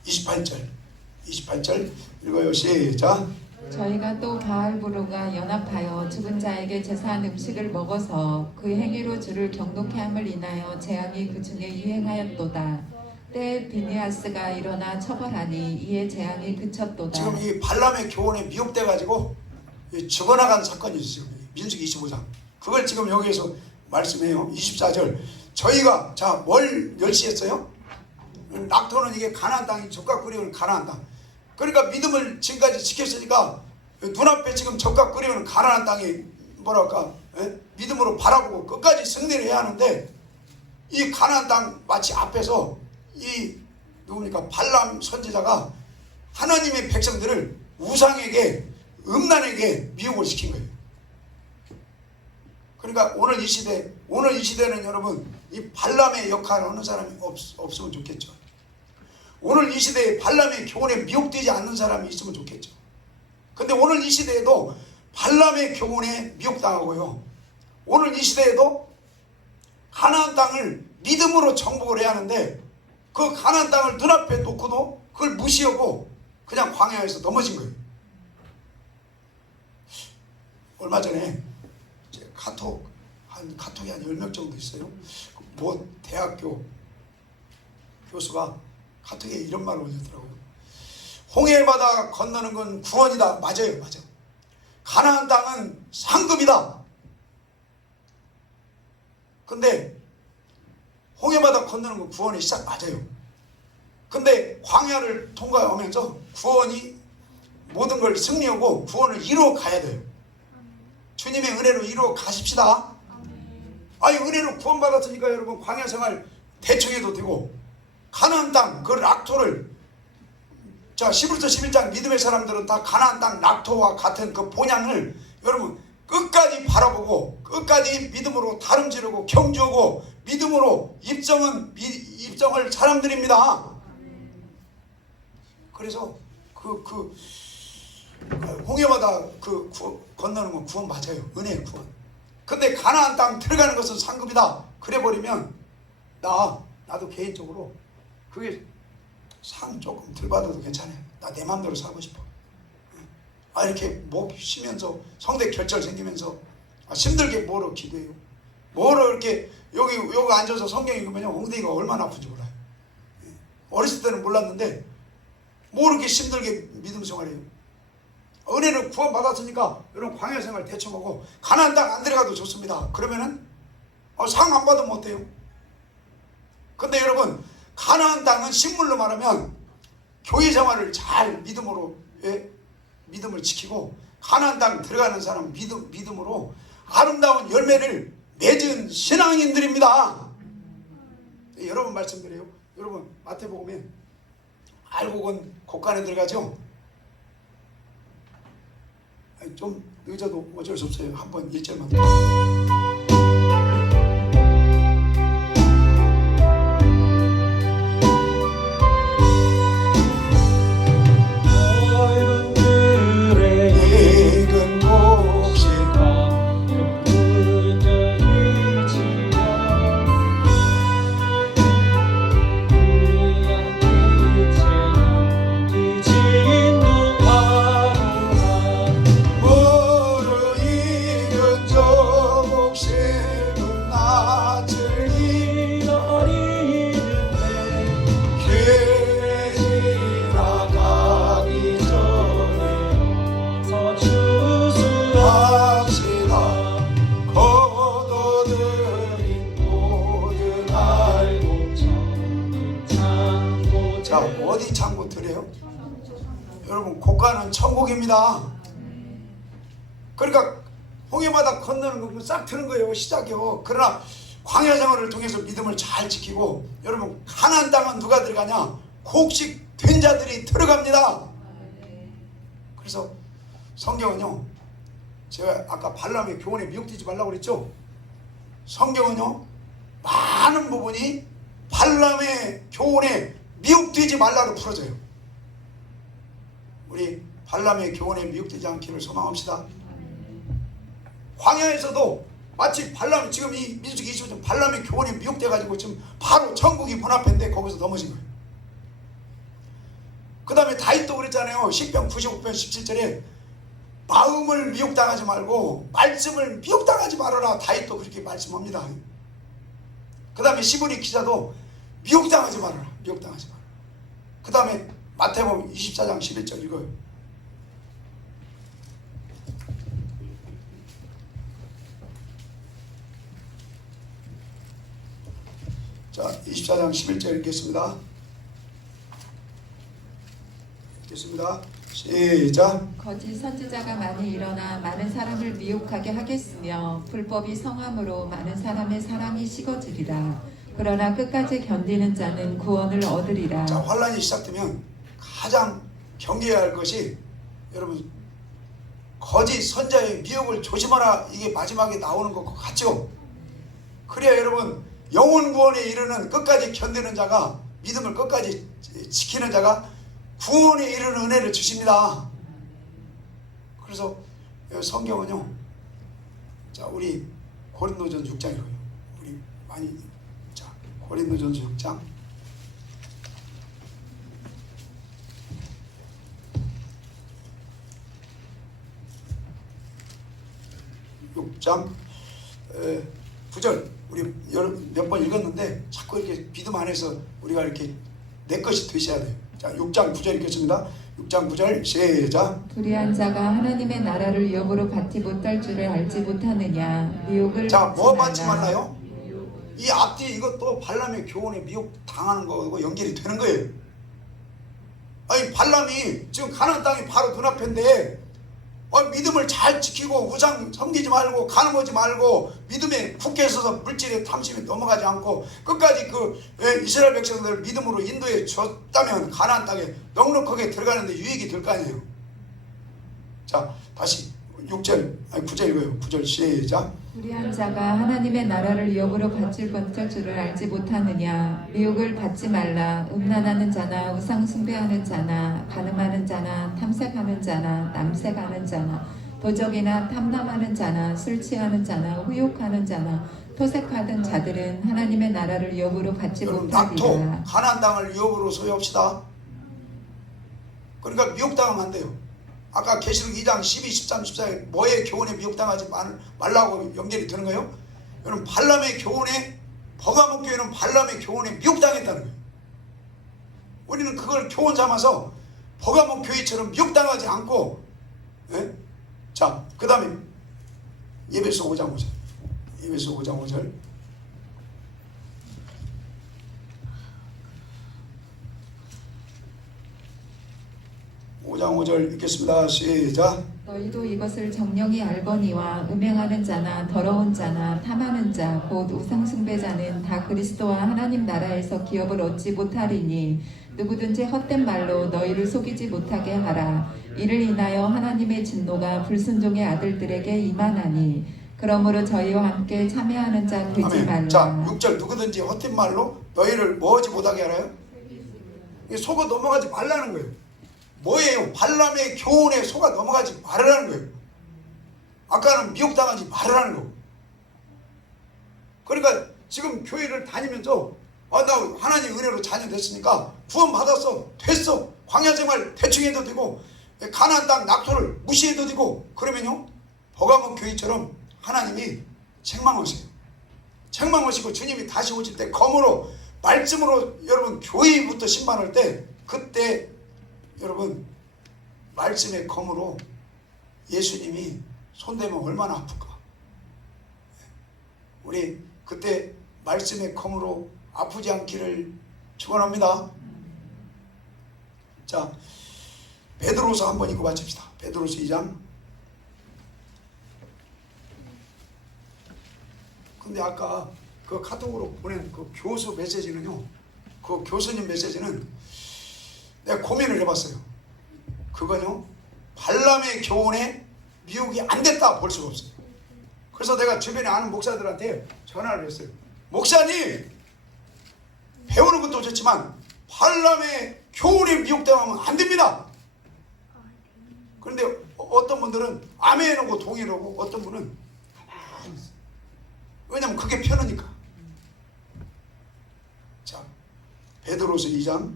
28절 읽어요. 시작. 저희가 또 바알브로가 연합하여 죽은 자에게 제사한 음식을 먹어서 그 행위로 주를 경독케 함을 인하여 재앙이 그 중에 유행하였도다. 때에 비니아스가 일어나 처벌하니 이에 재앙이 그쳤도다. 지금 이 발람의 교훈에 미혹돼 가지고 죽어나간 사건이 있어요. 민수기 25장. 그걸 지금 여기에서 말씀해요. 24절. 저희가 뭘 멸시했어요? 낙토는 이게 가나안 땅이 적과 끓이는 가나안 땅. 그러니까 믿음을 지금까지 지켰으니까 눈앞에 지금 적과 끓이는 가나안 땅이 뭐랄까 믿음으로 바라보고 끝까지 승리를 해야 하는데, 이 가나안 땅 마치 앞에서 이 누굽니까 발람 선지자가 하나님의 백성들을 우상에게 음란에게 미혹을 시킨 거예요. 그러니까 오늘 이 시대는 여러분 이 발람의 역할을 하는 사람이 없으면 좋겠죠. 오늘 이 시대에 발람의 교훈에 미혹되지 않는 사람이 있으면 좋겠죠. 근데 오늘 이 시대에도 발람의 교훈에 미혹당하고요, 오늘 이 시대에도 가나안 땅을 믿음으로 정복을 해야 하는데 그 가나안 땅을 눈앞에 놓고도 그걸 무시하고 그냥 광야에서 넘어진 거예요. 얼마 전에 카톡이 한 10명 정도 있어요. 뭐 대학교 교수가 카톡에 이런 말을 올렸더라고요. 홍해바다 건너는 건 구원이다. 맞아요. 가나안 땅은 상급이다. 근데 홍해바다 건너는 건 구원의 시작 맞아요. 근데 광야를 통과하면서 구원이 모든 걸 승리하고 구원을 이루어 가야 돼요. 주님의 은혜로 이루어 가십시다. 아니 은혜로 구원받았으니까 여러분 광야 생활 대충 해도 되고, 가나안 땅 그 락토를 11서 11장 믿음의 사람들은 다 가나안 땅 락토와 같은 그 본향을 여러분 끝까지 바라보고 끝까지 믿음으로 다름지르고 경주하고 믿음으로 입성을 사람들입니다. 그래서 홍해바다 건너는 건 구원 맞아요. 은혜의 구원. 근데 가나안 땅 들어가는 것은 상급이다. 그래 버리면 나도 개인적으로 그게 상 조금 덜 받아도 괜찮아요. 나 내 마음대로 살고 싶어. 이렇게 목 쉬면서 성대 결절 생기면서 힘들게 뭐로 기도해요. 뭐로 이렇게 여기 앉아서 성경 읽으면 엉덩이가 얼마나 아픈지 몰라요. 어렸을 때는 몰랐는데 뭐 이렇게 힘들게 믿음 생활해요. 은혜를 구원받았으니까 여러분 광야 생활 대충하고 가나안 땅 안 들어가도 좋습니다. 그러면은 상 안 받으면 어때요? 근데 여러분 가나안 땅은 식물로 말하면 교회 생활을 잘 믿음으로 믿음을 지키고 가나안 땅 들어가는 사람 믿음으로 아름다운 열매를 맺은 신앙인들입니다. 여러분 말씀드려요. 여러분 마태복음에 알곡은 곡간에 들어가죠. 좀 늦어도 어쩔 수 없어요. 한번 1절만 무르익은 저 몫이 그가는 천국입니다. 그러니까 홍해바다 건너는 거 싹 트는 거예요. 시작이요. 그러나 광야 생활을 통해서 믿음을 잘 지키고 여러분 가나안 땅은 누가 들어가냐? 곡식 된 자들이 들어갑니다. 그래서 성경은요, 제가 아까 발람의 교훈에 미혹되지 말라고 그랬죠. 성경은요 많은 부분이 발람의 교훈에 미혹되지 말라고 풀어져요. 우리 발람의 교훈에 미혹되지 않기를 소망합시다. 광야에서도 마치 발람, 지금 이 민수기 25장 발람의 교훈에 미혹돼가지고 지금 바로 천국이 문 앞인데 거기서 넘어진 거예요. 그 다음에 다윗도 그랬잖아요. 시편 95편 17절에 마음을 미혹당하지 말고 말씀을 미혹당하지 말아라. 다윗도 그렇게 말씀합니다. 그 다음에 시므리 기자도 미혹당하지 말아라. 미혹당하지 말아라. 그 다음에 마태복음 24장 11절 읽어요. 자, 24장 11절 읽겠습니다. 읽겠습니다. 시작. 거짓 선지자가 많이 일어나 많은 사람을 미혹하게 하겠으며 불법이 성함으로 많은 사람의 사랑이 식어지리라. 그러나 끝까지 견디는 자는 구원을 얻으리라. 자, 환란이 시작되면 가장 경계해야 할 것이 여러분 거짓 선자의 미혹을 조심하라. 이게 마지막에 나오는 것 같죠? 그래야 여러분 영혼 구원에 이르는 끝까지 견디는 자가, 믿음을 끝까지 지키는 자가 구원에 이르는 은혜를 주십니다. 그래서 성경은요, 자, 우리 고린도전서 6장이고요. 우리 많이, 자, 고린도전서 6장. 6장 9절. 우리 몇 번 읽었는데 자꾸 이렇게 믿음 안에서 우리가 이렇게 내 것이 되셔야 돼요. 자, 6장 9절 읽겠습니다. 6장 9절 시작. 불의한 자가 하나님의 나라를 유업으로 받지 못할 줄을 알지 못하느냐. 미혹을 자, 뭐 받지 말라요? 이 앞뒤 이것도 발람의 교훈에 미혹 당하는 거고 연결이 되는 거예요. 아니 발람이 지금 가나안 땅이 바로 눈앞인데 믿음을 잘 지키고 우상 섬기지 말고 간음하지 말고 믿음에 굳게 서서 물질에 탐심에 넘어가지 않고 끝까지 그 이스라엘 백성들을 믿음으로 인도해 줬다면 가나안 땅에 넉넉하게 들어가는데 유익이 될 거 아니에요. 자, 다시 9절 읽어요. 9절 시작. 불의한 자가 하나님의 나라를 유업으로 받지 못할 줄을 알지 못하느냐. 미혹을 받지 말라. 음란하는 자나 우상 숭배하는 자나 간음하는 자나 탐색하는 자나 남색하는 자나 도적이나 탐남하는 자나 술 취하는 자나 후욕하는 자나 토색하던 자들은 하나님의 나라를 유업으로 받지 여러분 낙토 못하리라. 가나안 땅을 유업으로 소유합시다. 그러니까 미혹당하면 안 돼요. 아까 계시록 2장 12, 13, 14에 뭐의 교훈에 미혹당하지 말라고 연결이 되는 거예요? 여러분 발람의 교훈에, 버가목 교회는 발람의 교훈에 미혹당했다는 거예요. 우리는 그걸 교훈 삼아서 버가목 교회처럼 미혹당하지 않고, 예? 자, 그 다음에 예배서 5장 5절. 예배서 5장 5절. 5장 5절 읽겠습니다. 시작. 너희도 이것을 정령이 알거니와 음행하는 자나 더러운 자나 탐하는 자 곧 우상숭배자는 다 그리스도와 하나님 나라에서 기업을 얻지 못하리니 누구든지 헛된 말로 너희를 속이지 못하게 하라. 이를 인하여 하나님의 진노가 불순종의 아들들에게 임하나니 그러므로 저희와 함께 참여하는 자 되지 아멘. 말라. 자, 6절 누구든지 헛된 말로 너희를 뭐하지 못하게 하라요? 속아 넘어가지 말라는 거예요. 뭐예요? 발람의 교훈에 속아 넘어가지 말으라는 거예요. 아까는 미혹당하지 말으라는 거. 그러니까 지금 교회를 다니면서 나 하나님 은혜로 자녀 됐으니까 구원 받았어, 됐어, 광야 생활 대충 해도 되고 가나안 땅 낙토를 무시해도 되고 그러면요 버가목 교회처럼 하나님이 책망하세요. 책망하시고 주님이 다시 오실 때 검으로 말씀으로 여러분 교회부터 심판할 때 그때 여러분 말씀의 검으로 예수님이 손대면 얼마나 아플까. 우리 그때 말씀의 검으로 아프지 않기를 축원합니다. 자, 베드로서 한번 읽고 마칩시다. 베드로서 2장. 근데 아까 그 카톡으로 보낸 그 교수 메시지는요, 그 교수님 메시지는 내가 고민을 해봤어요. 그건요, 발람의 교훈에 미혹이 안 됐다 볼 수가 없어요. 그래서 내가 주변에 아는 목사들한테 전화를 했어요. 목사님, 배우는 것도 좋지만 발람의 교훈에 미혹되면 안 됩니다. 그런데 어떤 분들은 아멘하고 동의하고 어떤 분은 가만히 있어요. 왜냐면 그게 편하니까. 자, 베드로서 2장.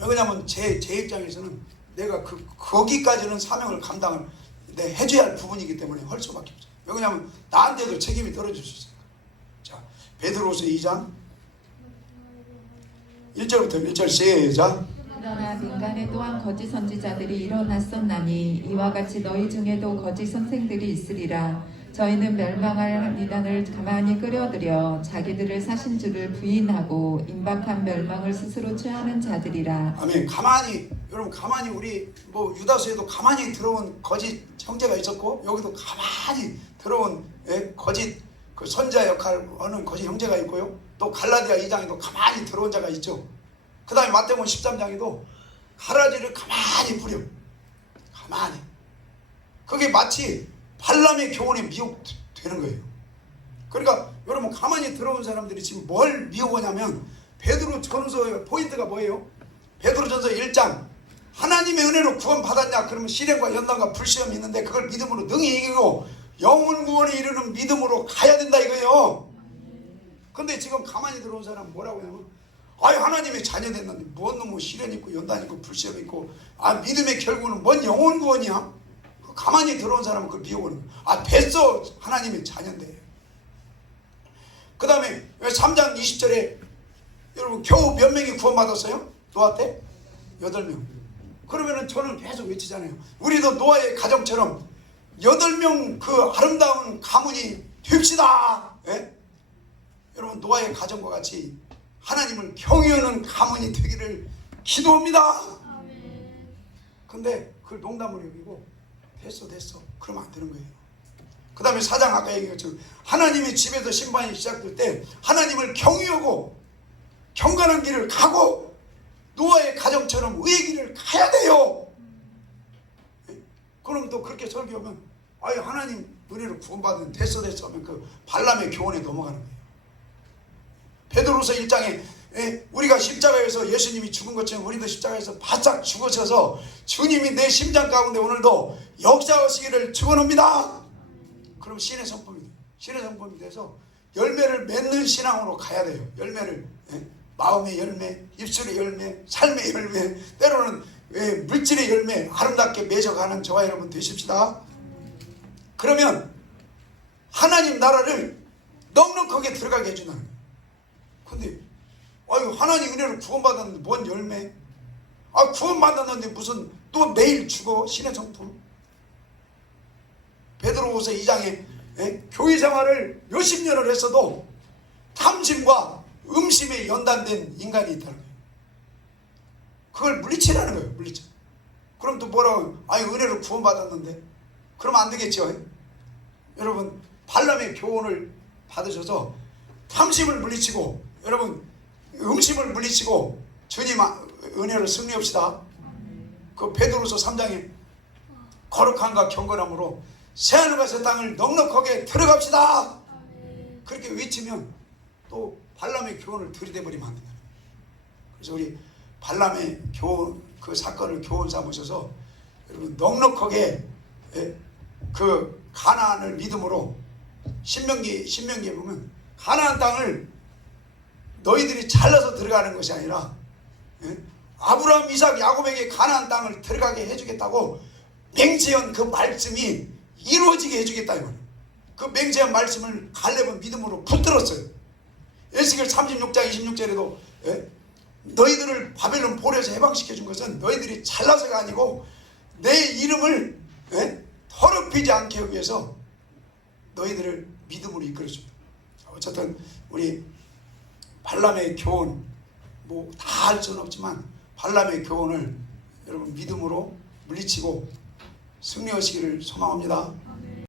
왜냐면 제 입장에서는 내가 거기까지는 사명을 감당을 해줘야 할 부분이기 때문에 할 수밖에 없어요. 왜냐면 나한테도 책임이 떨어질 수 있으니까. 자, 베드로서 2장 1절부터 1절 시작. 그러나 민간에 또한 거짓 선지자들이 일어났었나니 이와 같이 너희 중에도 거짓 선생들이 있으리라. 저희는 멸망할 미단을 가만히 끌어들여 자기들을 사신 주를 부인하고 임박한 멸망을 스스로 취하는 자들이라. 아멘. 가만히, 여러분 가만히 우리 뭐 유다서에도 가만히 들어온 거짓 형제가 있었고, 여기도 가만히 들어온 거짓 그 선자 역할을 하는 거짓 형제가 있고요. 또 갈라디아 2장에도 가만히 들어온 자가 있죠. 그 다음에 마태복음 13장에도 가라지를 가만히 부려. 가만히. 그게 마치 발람의 교훈에 미혹되는 거예요. 그러니까 여러분 가만히 들어온 사람들이 지금 뭘 미혹하냐면, 베드로 전서의 포인트가 뭐예요? 베드로 전서 1장. 하나님의 은혜로 구원받았냐? 그러면 시련과 연단과 불시험이 있는데 그걸 믿음으로 능히 이기고 영혼 구원에 이르는 믿음으로 가야 된다 이거예요. 근데 지금 가만히 들어온 사람은 뭐라고 하냐면, 아유 하나님의 자녀 됐는데 뭔 놈의 시련 있고 연단 있고 불시험 있고, 아 믿음의 결국은 뭔 영혼 구원이야? 가만히 들어온 사람은 그걸 미워하는 거예요. 아 됐어, 하나님의 자녀인데. 그 다음에 3장 20절에 여러분 겨우 몇 명이 구원받았어요? 노아 때? 8명. 그러면은 저는 계속 외치잖아요. 우리도 노아의 가정처럼 8명 그 아름다운 가문이 됩시다. 예? 여러분 노아의 가정과 같이 하나님을 경외하는 가문이 되기를 기도합니다. 근데 그걸 농담으로 여기고 됐어 그러면 안 되는 거예요. 그 다음에 4장 아까 얘기했죠. 하나님의 집에서 심판이 시작될 때 하나님을 경외하고 경건한 길을 가고 노아의 가정처럼 의의 길을 가야 돼요. 그럼 또 그렇게 설교하면, 아유 하나님 은혜로 구원받은 됐어 하면 그 발람의 교훈에 넘어가는 거예요. 베드로서 1장에 우리가 십자가에서 예수님이 죽은 것처럼 우리도 십자가에서 바싹 죽으셔서 주님이 내 심장 가운데 오늘도 역사하시기를 축원합니다. 그럼 신의 성품이 돼요. 신의 성품이 돼서 열매를 맺는 신앙으로 가야 돼요. 열매를, 마음의 열매, 입술의 열매, 삶의 열매, 때로는 물질의 열매 아름답게 맺어가는 저와 여러분 되십시다. 그러면 하나님 나라를 넉넉하게 들어가게 해준다는 거예요. 근데 아유 하나님 은혜로 구원받았는데 뭔 열매? 아 구원받았는데 무슨 또 매일 죽어? 신의 성품. 베드로후서 2장에 교회 생활을 몇십 년을 했어도 탐심과 음심에 연단된 인간이 있다는 거예요. 그걸 물리치라는 거예요. 물리쳐. 그럼 또 뭐라고? 아니 은혜로 구원받았는데 그러면 안 되겠죠. 여러분 발람의 교훈을 받으셔서 탐심을 물리치고 여러분 음심을 물리치고 주님 은혜를 승리합시다. 그 베드로서 3장에 거룩함과 경건함으로 새하늘과 새 땅을 넉넉하게 들어갑시다. 그렇게 외치면 또 발람의 교훈을 들이대버리면 안 된다. 그래서 우리 발람의 교훈 그 사건을 교훈 삼으셔서 여러분 넉넉하게 그 가나안을 믿음으로 신명기에 보면 가나안 땅을 너희들이 잘라서 들어가는 것이 아니라 아브라함, 이삭, 야곱에게 가나안 땅을 들어가게 해주겠다고 맹세한 그 말씀이 이루어지게 해주겠다 이거예요. 그 맹세한 말씀을 갈렙은 믿음으로 붙들었어요. 에스겔 36장 26절에도 너희들을 바벨론 볼에서 해방시켜준 것은 너희들이 잘나서가 아니고 내 이름을 더럽히지 않게 하기 위해서 너희들을 믿음으로 이끌어줍니다. 어쨌든 우리 발람의 교훈 뭐 다 할 수는 없지만 발람의 교훈을 여러분 믿음으로 물리치고 승리하시기를 소망합니다.